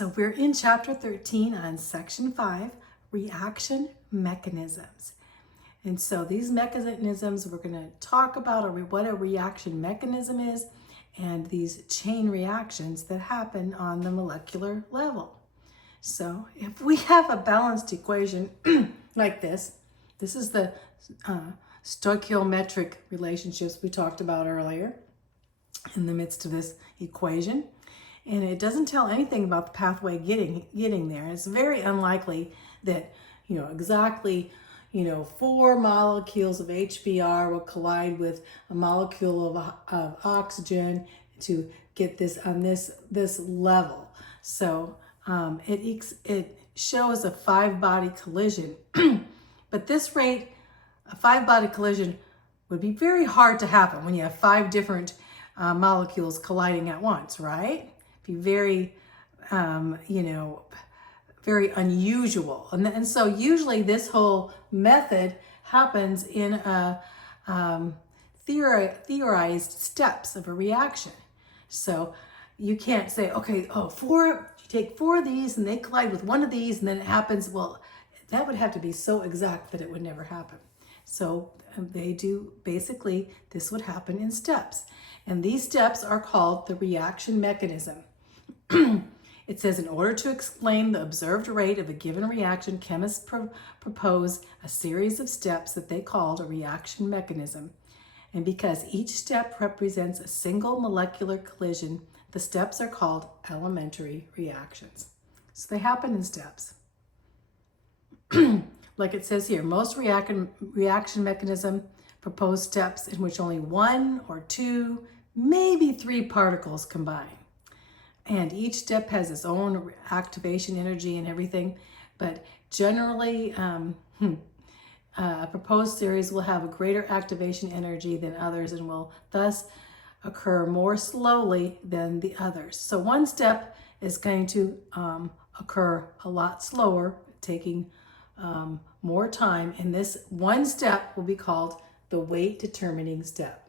So we're in chapter 13 on section 5, reaction mechanisms. And so these mechanisms we're going to talk about are what a reaction mechanism is and these chain reactions that happen on the molecular level. So if we have a balanced equation like this is the stoichiometric relationships we talked about earlier in the midst of this equation. And it doesn't tell anything about the pathway getting there. It's very unlikely that, exactly, 4 molecules of HBr will collide with a molecule of oxygen to get this on this level. So it shows a 5-body collision. But this rate, a 5-body collision would be very hard to happen when you have 5 different molecules colliding at once, right? Be very, very unusual. And so usually this whole method happens in a theorized steps of a reaction. So you can't say, okay, you take 4 of these and they collide with 1 of these and then it happens. Well, that would have to be so exact that it would never happen. So they do, basically, this would happen in steps. And these steps are called the reaction mechanism. It says, in order to explain the observed rate of a given reaction, chemists propose a series of steps that they called a reaction mechanism. And because each step represents a single molecular collision, the steps are called elementary reactions. So they happen in steps. Like it says here, most reaction mechanism propose steps in which only 1 or 2, maybe 3 particles combine. And each step has its own activation energy and everything, but generally a proposed series will have a greater activation energy than others and will thus occur more slowly than the others. So one step is going to occur a lot slower, taking more time, and this one step will be called the weight determining step.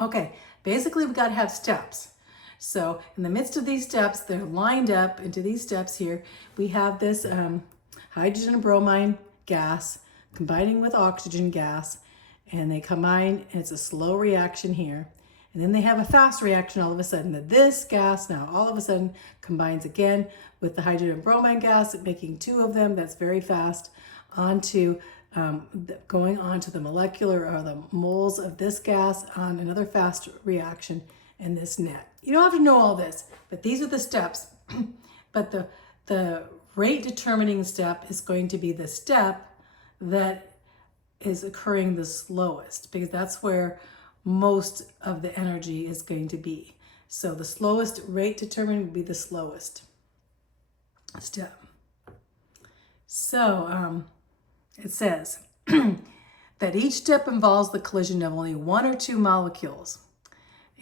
Okay, basically we've got to have steps. So in the midst of these steps, they're lined up into these steps here. We have this hydrogen and bromine gas combining with oxygen gas, and they combine, and it's a slow reaction here. And then they have a fast reaction all of a sudden that this gas now all of a sudden combines again with the hydrogen and bromine gas, making 2 of them. That's very fast. Going on to the molecular or the moles of this gas on another fast reaction in this net. You don't have to know all this, but these are the steps. But the rate determining step is going to be the step that is occurring the slowest, because that's where most of the energy is going to be. So the slowest rate determining would be the slowest step. So it says that each step involves the collision of only 1 or 2 molecules.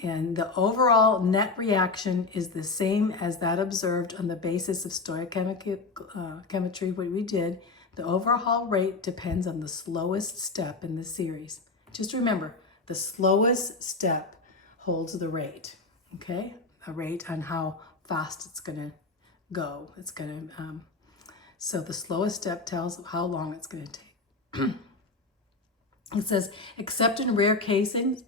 And the overall net reaction is the same as that observed on the basis of stoichiometry, what we did. The overall rate depends on the slowest step in the series. Just remember, the slowest step holds the rate, okay? A rate on how fast it's going to go. So the slowest step tells how long it's going to take. It says, except in rare cases,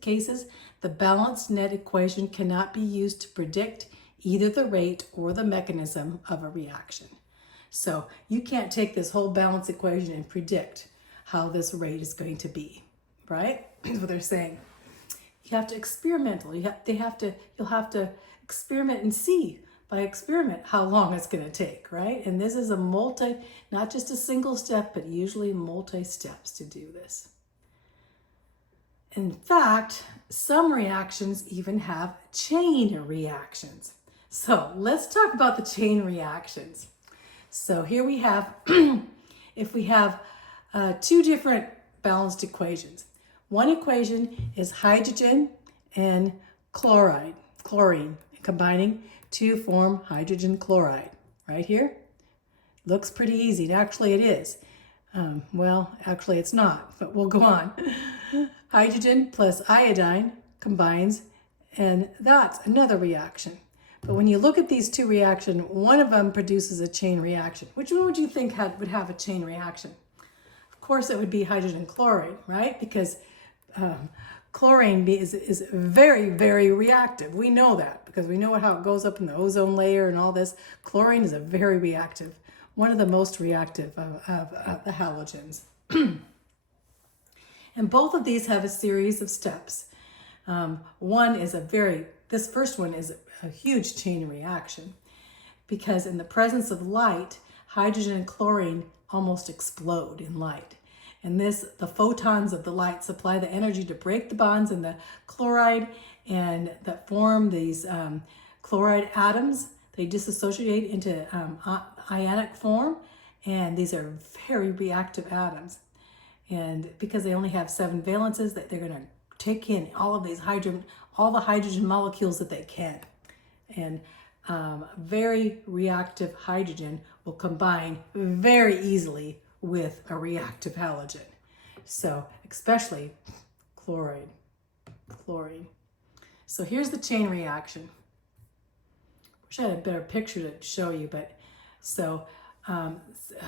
the balanced net equation cannot be used to predict either the rate or the mechanism of a reaction. So you can't take this whole balance equation and predict how this rate is going to be, right? That's what they're saying. You have to experiment. You'll have to experiment and see by experiment how long it's going to take, right? And this is not just a single step, but usually multi-steps to do this. In fact, some reactions even have chain reactions. So let's talk about the chain reactions. So here we have, if we have 2 different balanced equations. One equation is hydrogen and chlorine, combining to form hydrogen chloride. Right here? Looks pretty easy, and actually it is. Well, actually it's not, but we'll go on. Hydrogen plus iodine combines, and that's another reaction. But when you look at these two reactions, one of them produces a chain reaction. Which one would you think would have a chain reaction? Of course, it would be hydrogen chloride, right? Because chlorine is very, very reactive. We know that because we know how it goes up in the ozone layer and all this. Chlorine is a very reactive, one of the most reactive of the halogens. And both of these have a series of steps. This first one is a huge chain reaction because in the presence of light, hydrogen and chlorine almost explode in light. And the photons of the light supply the energy to break the bonds in the chloride and that form these chloride atoms. They dissociate into ionic form, and these are very reactive atoms. And because they only have 7 valences, they're going to take in all of these all the hydrogen molecules that they can. And very reactive hydrogen will combine very easily with a reactive halogen. So especially chlorine. So here's the chain reaction. Wish I had a better picture to show you, but so a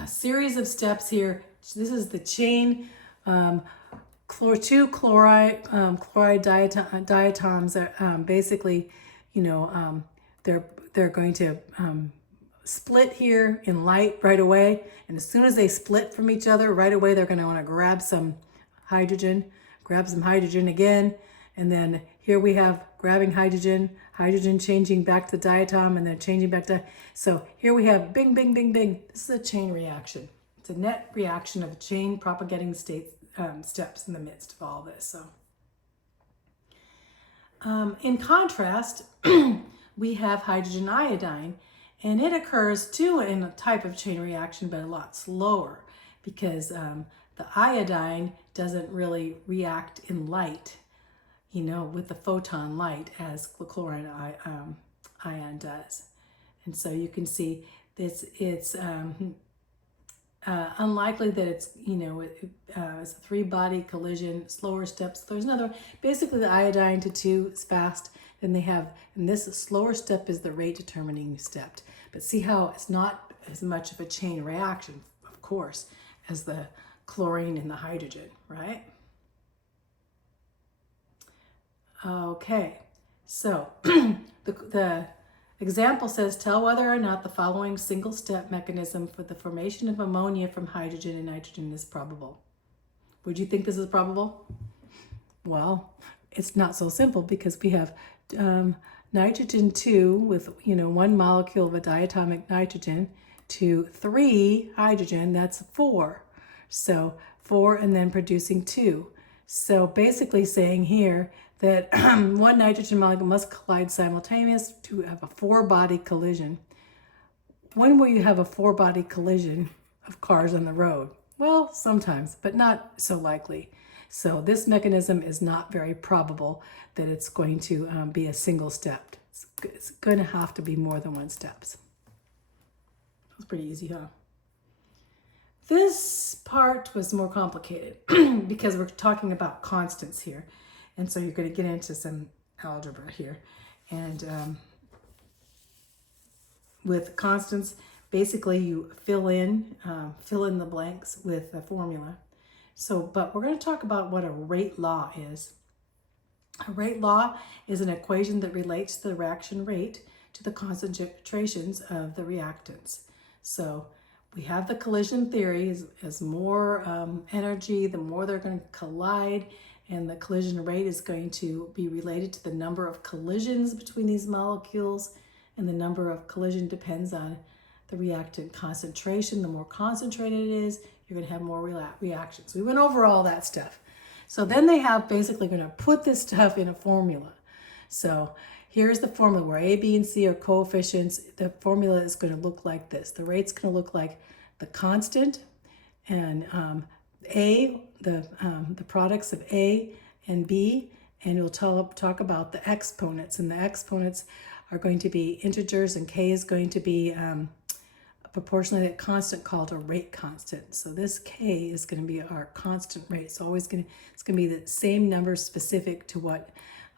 series of steps here. This is the chain. Two chloride diatoms are basically, they're going to split here in light right away. And as soon as they split from each other right away, they're going to want to grab some hydrogen again. And then here we have grabbing hydrogen changing back to the diatom and then changing back to, so here we have bing, bing, bing, bing. This is a chain reaction. It's a net reaction of chain propagating steps in the midst of all this. So, in contrast, we have hydrogen iodine, and it occurs too in a type of chain reaction, but a lot slower because the iodine doesn't really react in light, with the photon light as the chlorine ion does. And so you can see this, it's unlikely that it's, it's a 3-body collision, slower steps. There's another, basically the iodine to 2 is fast. Then they have, and this slower step is the rate determining step. But see how it's not as much of a chain reaction, of course, as the chlorine and the hydrogen, right? Okay, so the example says, tell whether or not the following single-step mechanism for the formation of ammonia from hydrogen and nitrogen is probable. Would you think this is probable? Well, it's not so simple because we have nitrogen 2 with, 1 molecule of a diatomic nitrogen to 3 hydrogen, that's 4. So 4 and then producing 2. So basically saying here that 1 nitrogen molecule must collide simultaneous to have a 4-body collision. When will you have a 4-body collision of cars on the road? Well, sometimes, but not so likely. So this mechanism is not very probable that it's going to be a single step. It's going to have to be more than 1 steps. That's pretty easy, huh? This part was more complicated because we're talking about constants here. And so you're going to get into some algebra here. And with constants, basically you fill in the blanks with a formula. So, but we're going to talk about what a rate law is. A rate law is an equation that relates the reaction rate to the concentrations of the reactants. So we have the collision theory as more energy, the more they're going to collide, and the collision rate is going to be related to the number of collisions between these molecules, and the number of collision depends on the reactant concentration. The more concentrated it is, you're going to have more reactions. We went over all that stuff. So then they have basically going to put this stuff in a formula. So here's the formula where A, B, and C are coefficients. The formula is going to look like this. The rate's going to look like the constant and A, the products of A and B, and we'll talk about the exponents. And the exponents are going to be integers, and K is going to be proportionally a constant called a rate constant. So this K is going to be our constant rate. So it's going to be the same number specific to what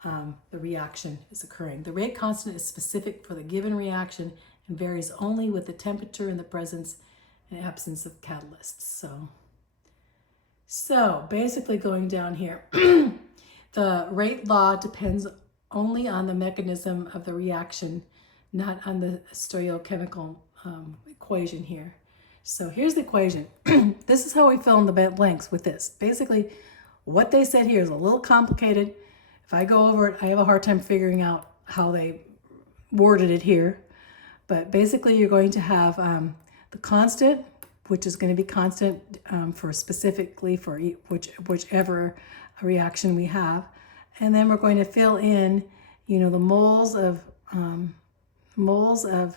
the reaction is occurring. The rate constant is specific for the given reaction and varies only with the temperature and the presence and absence of catalysts. So basically going down here, the rate law depends only on the mechanism of the reaction, not on the stoichiochemical equation here. So here's the equation. This is how we fill in the blanks with this. Basically, what they said here is a little complicated. If I go over it, I have a hard time figuring out how they worded it here. But basically, you're going to have the constant, which is going to be constant for specifically for whichever reaction we have. And then we're going to fill in, you know, the moles of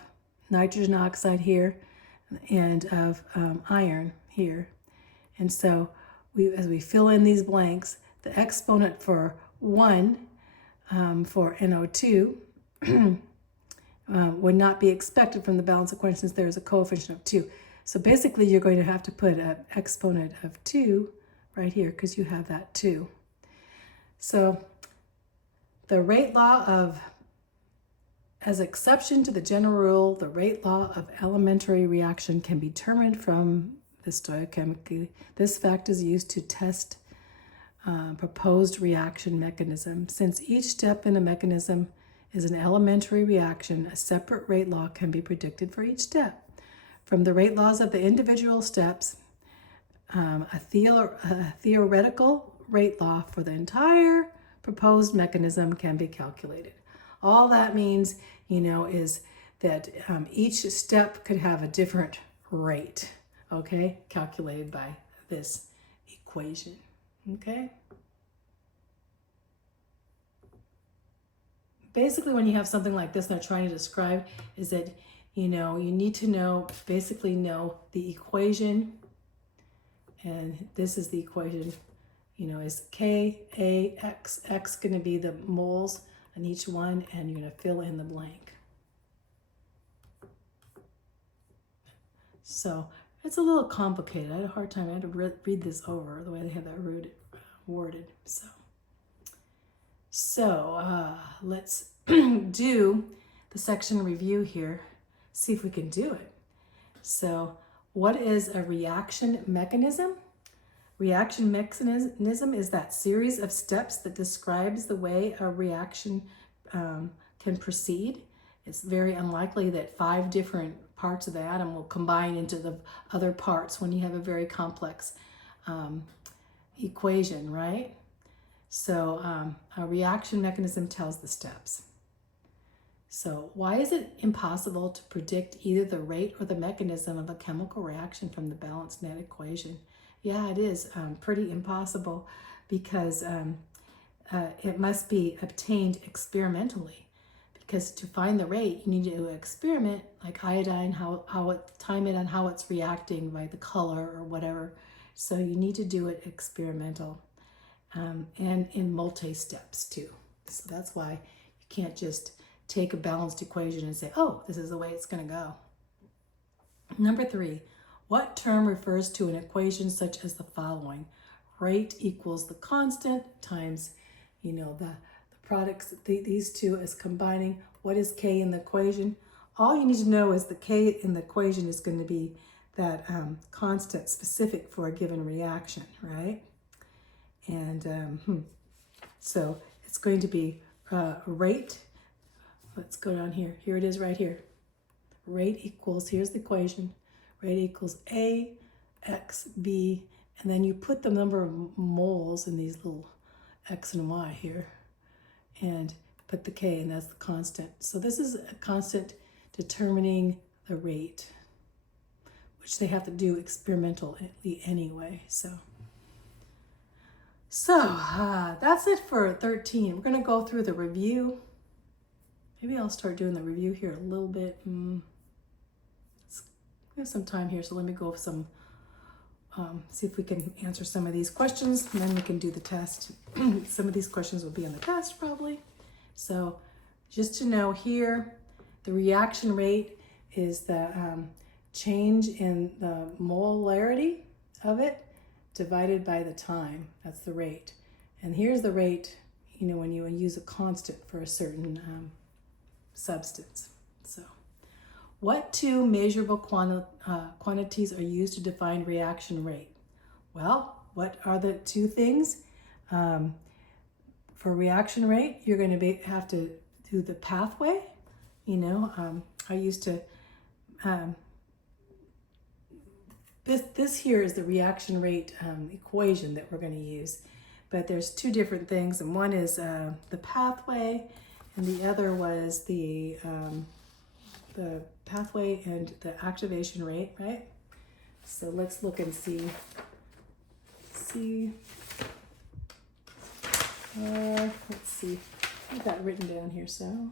nitrogen oxide here and of iron here. And so as we fill in these blanks, the exponent for 1 for NO2 would not be expected from the balance equation since there is a coefficient of 2. So basically, you're going to have to put an exponent of 2 right here because you have that 2. So the rate law of, as exception to the general rule, the rate law of elementary reaction can be determined from the stoichiochemically. This fact is used to test proposed reaction mechanism. Since each step in a mechanism is an elementary reaction, a separate rate law can be predicted for each step. From the rate laws of the individual steps, a theoretical rate law for the entire proposed mechanism can be calculated. All that means, you know, is that each step could have a different rate, okay, calculated by this equation, okay? Basically, when you have something like this, and they're trying to describe, is that, you know, you need to know the equation, and this is the equation, you know, is KAX, X going to be the moles on each one, and you're going to fill in the blank. So it's a little complicated. I had a hard time. I had to read this over the way they have that worded. So let's do the section review here. See if we can do it. So what is a reaction mechanism? Reaction mechanism is that series of steps that describes the way a reaction can proceed. It's very unlikely that 5 different parts of the atom will combine into the other parts when you have a very complex equation, right? So a reaction mechanism tells the steps. So why is it impossible to predict either the rate or the mechanism of a chemical reaction from the balanced net equation? Yeah, it is pretty impossible because it must be obtained experimentally. Because to find the rate, you need to experiment, like iodine, time it on how it's reacting by the color or whatever. So you need to do it experimental and in multi-steps too. So that's why you can't just take a balanced equation and say, oh, this is the way it's going to go. Number 3, what term refers to an equation such as the following? Rate equals the constant times, you know, the products, these two is combining. What is K in the equation? All you need to know is the K in the equation is going to be that constant specific for a given reaction, right? And so it's going to be rate. Let's go down here. Here it is right here. Rate equals, here's the equation. Rate equals A, X, B, and then you put the number of moles in these little X and Y here, and put the K, and that's the constant. So this is a constant determining the rate, which they have to do experimentally anyway. So that's it for 13. We're going to go through the review. Maybe I'll start doing the review here a little bit. We have some time here, so let me go over some, see if we can answer some of these questions, and then we can do the test. Some of these questions will be on the test probably. So just to know here, the reaction rate is the change in the molarity of it divided by the time. That's the rate. And here's the rate, when you use a constant for a certain substance. So, what two measurable quantities are used to define reaction rate? Well, what are the two things? For reaction rate, you're going to have to do the pathway. I used to, this here is the reaction rate equation that we're going to use. But there's two different things, and one is the pathway, and the other was the pathway and the activation rate, right? So let's look and see. Let's see. I've got it written down here, so.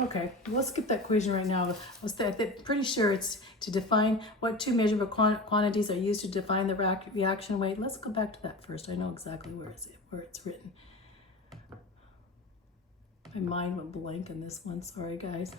Okay, let's skip that equation right now. I'm pretty sure it's to define what two measurable quantities are used to define the reaction rate. Let's go back to that first. I know exactly where it's written. My mind went blank in this one. Sorry, guys.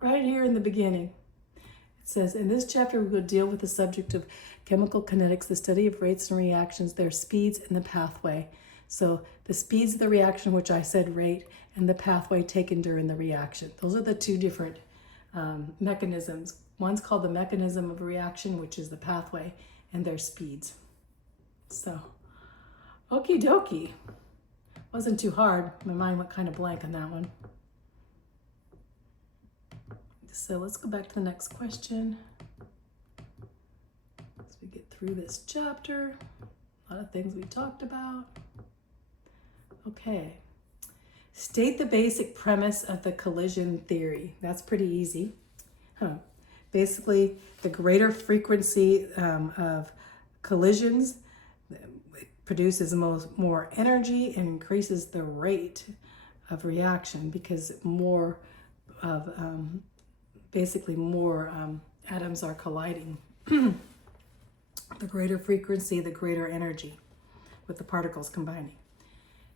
Right here in the beginning, it says, in this chapter, we will deal with the subject of chemical kinetics, the study of rates and reactions, their speeds, and the pathway. So the speeds of the reaction, which I said rate, and the pathway taken during the reaction. Those are the two different mechanisms. One's called the mechanism of reaction, which is the pathway, and their speeds. So, okie dokie. Wasn't too hard. My mind went kind of blank on that one. So let's go back to the next question. As we get through this chapter, a lot of things we talked about. Okay. State the basic premise of the collision theory. That's pretty easy. Basically, the greater frequency of collisions produces more energy and increases the rate of reaction, because more of basically more atoms are colliding. The greater frequency, the greater energy with the particles combining.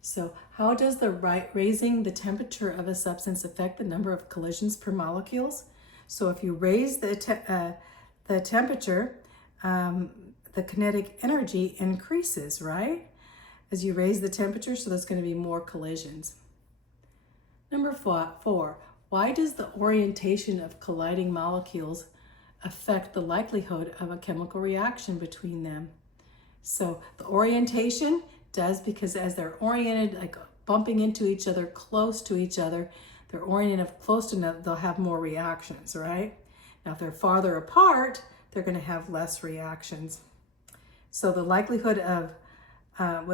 So how does the raising the temperature of a substance affect the number of collisions per molecules? So if you raise the temperature, the kinetic energy increases, right? As you raise the temperature, so there's going to be more collisions. Number 4. Why does the orientation of colliding molecules affect the likelihood of a chemical reaction between them? So the orientation does, because as they're oriented, like bumping into each other, close to each other, they're oriented close to each other, they'll have more reactions, right? Now, if they're farther apart, they're going to have less reactions. So the likelihood of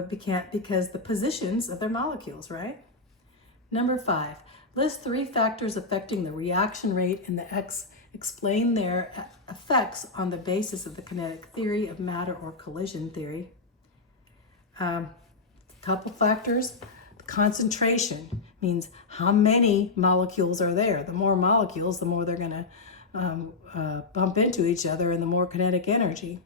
because the positions of their molecules, right? Number 5. List 3 factors affecting the reaction rate and explain their effects on the basis of the kinetic theory of matter or collision theory. Couple factors. Concentration means how many molecules are there. The more molecules, the more they're going to bump into each other, and the more kinetic energy.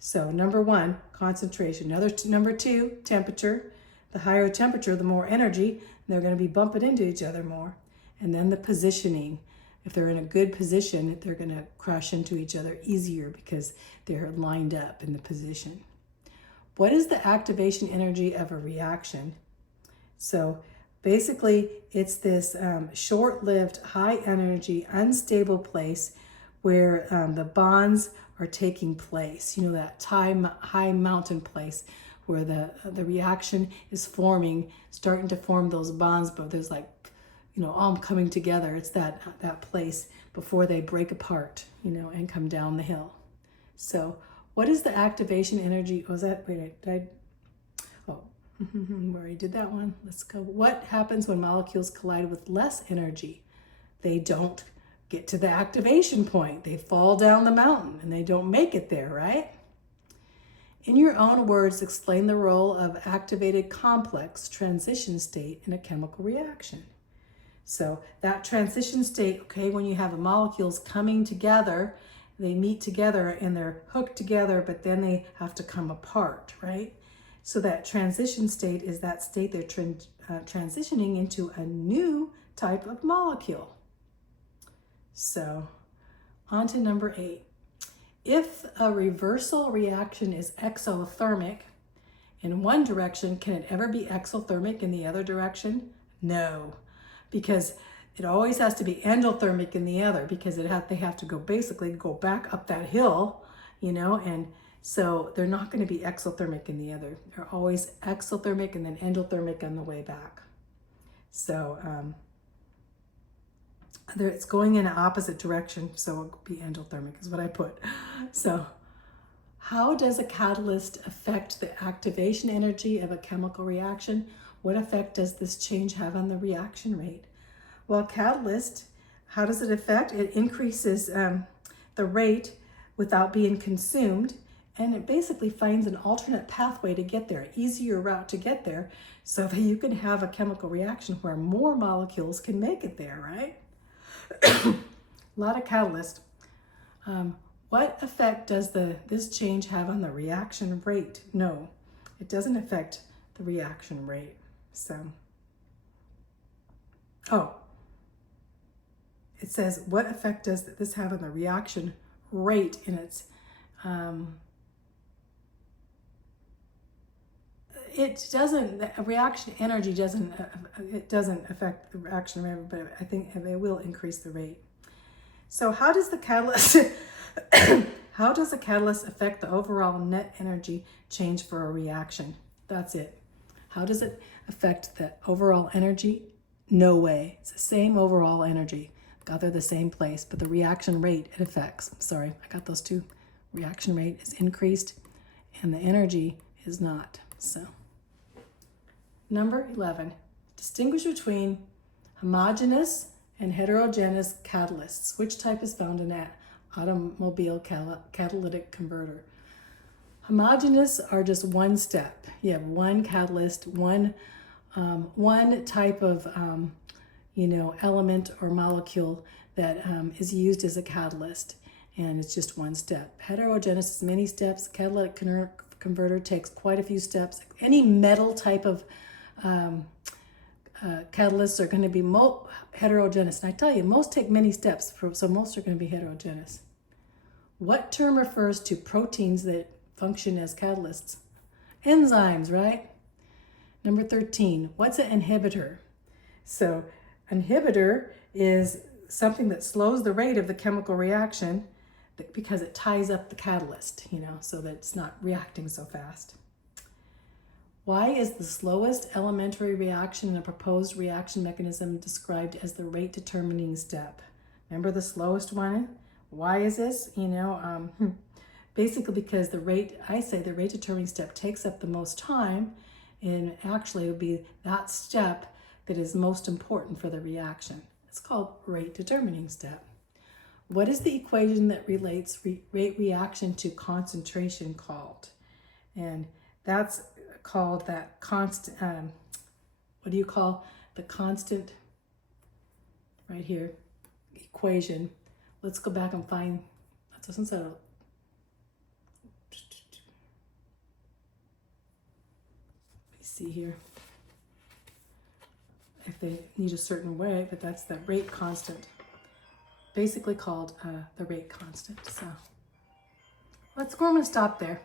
So number 1, concentration. Number 2, temperature. The higher temperature, the more energy. They're going to be bumping into each other more. And then the positioning. If they're in a good position, they're going to crash into each other easier because they're lined up in the position. What is the activation energy of a reaction? So basically, it's this short-lived, high-energy, unstable place where the bonds are taking place. You know, that high mountain place where the reaction is starting to form those bonds, but there's all coming together. It's that place before they break apart, and come down the hill. So what is the activation energy? Was that, wait, did I already did that one. Let's go. What happens when molecules collide with less energy? They don't get to the activation point. They fall down the mountain and they don't make it there, right? In your own words, explain the role of activated complex transition state in a chemical reaction. So that transition state, okay, when you have the molecules coming together, they meet together and they're hooked together, but then they have to come apart, right? So that transition state is that state they're transitioning into a new type of molecule. So on to number 8. If a reversal reaction is exothermic in one direction, can it ever be exothermic in the other direction? No, because it always has to be endothermic in the other, because they have to basically go back up that hill, you know, and so they're not going to be exothermic in the other. They're always exothermic and then endothermic on the way back. So it's going in an opposite direction, so it would be endothermic is what I put. So how does a catalyst affect the activation energy of a chemical reaction? What effect does this change have on the reaction rate? Well, catalyst, how does it affect? It increases the rate without being consumed, and it basically finds an alternate pathway to get there, easier route to get there, so that you can have a chemical reaction where more molecules can make it there, right? A lot of catalyst. What effect does this change have on the reaction rate? No, it doesn't affect the reaction rate. So, it says, what effect does this have on the reaction rate in its, it doesn't, the reaction energy doesn't affect the reaction rate, but I think it will increase the rate. So how does the catalyst, how does the catalyst affect the overall net energy change for a reaction? That's it. How does it affect the overall energy? No way. It's the same overall energy. They're the same place, but the reaction rate it affects. Sorry, I got those two. Reaction rate is increased and the energy is not. So, number 11, distinguish between homogeneous and heterogeneous catalysts. Which type is found in an automobile catalytic converter? Homogeneous are just one step. You have one catalyst, one type of element or molecule that is used as a catalyst, and it's just one step. Heterogeneous is many steps. Catalytic converter takes quite a few steps. Any metal type of catalysts are going to be heterogeneous. And I tell you, most take many steps, so most are going to be heterogeneous. What term refers to proteins that function as catalysts? Enzymes, right? Number 13, what's an inhibitor? So inhibitor is something that slows the rate of the chemical reaction because it ties up the catalyst, so that it's not reacting so fast. Why is the slowest elementary reaction in a proposed reaction mechanism described as the rate determining step? Remember the slowest one? Why is this? Basically because the rate determining step takes up the most time, and actually it would be that step that is most important for the reaction. It's called rate determining step. What is the equation that relates rate reaction to concentration called? And that's called that constant, what do you call the constant right here, equation. Let's go back and find, let me see here. If they need a certain way, but that's the rate constant, basically called the rate constant. So I'm going to stop there.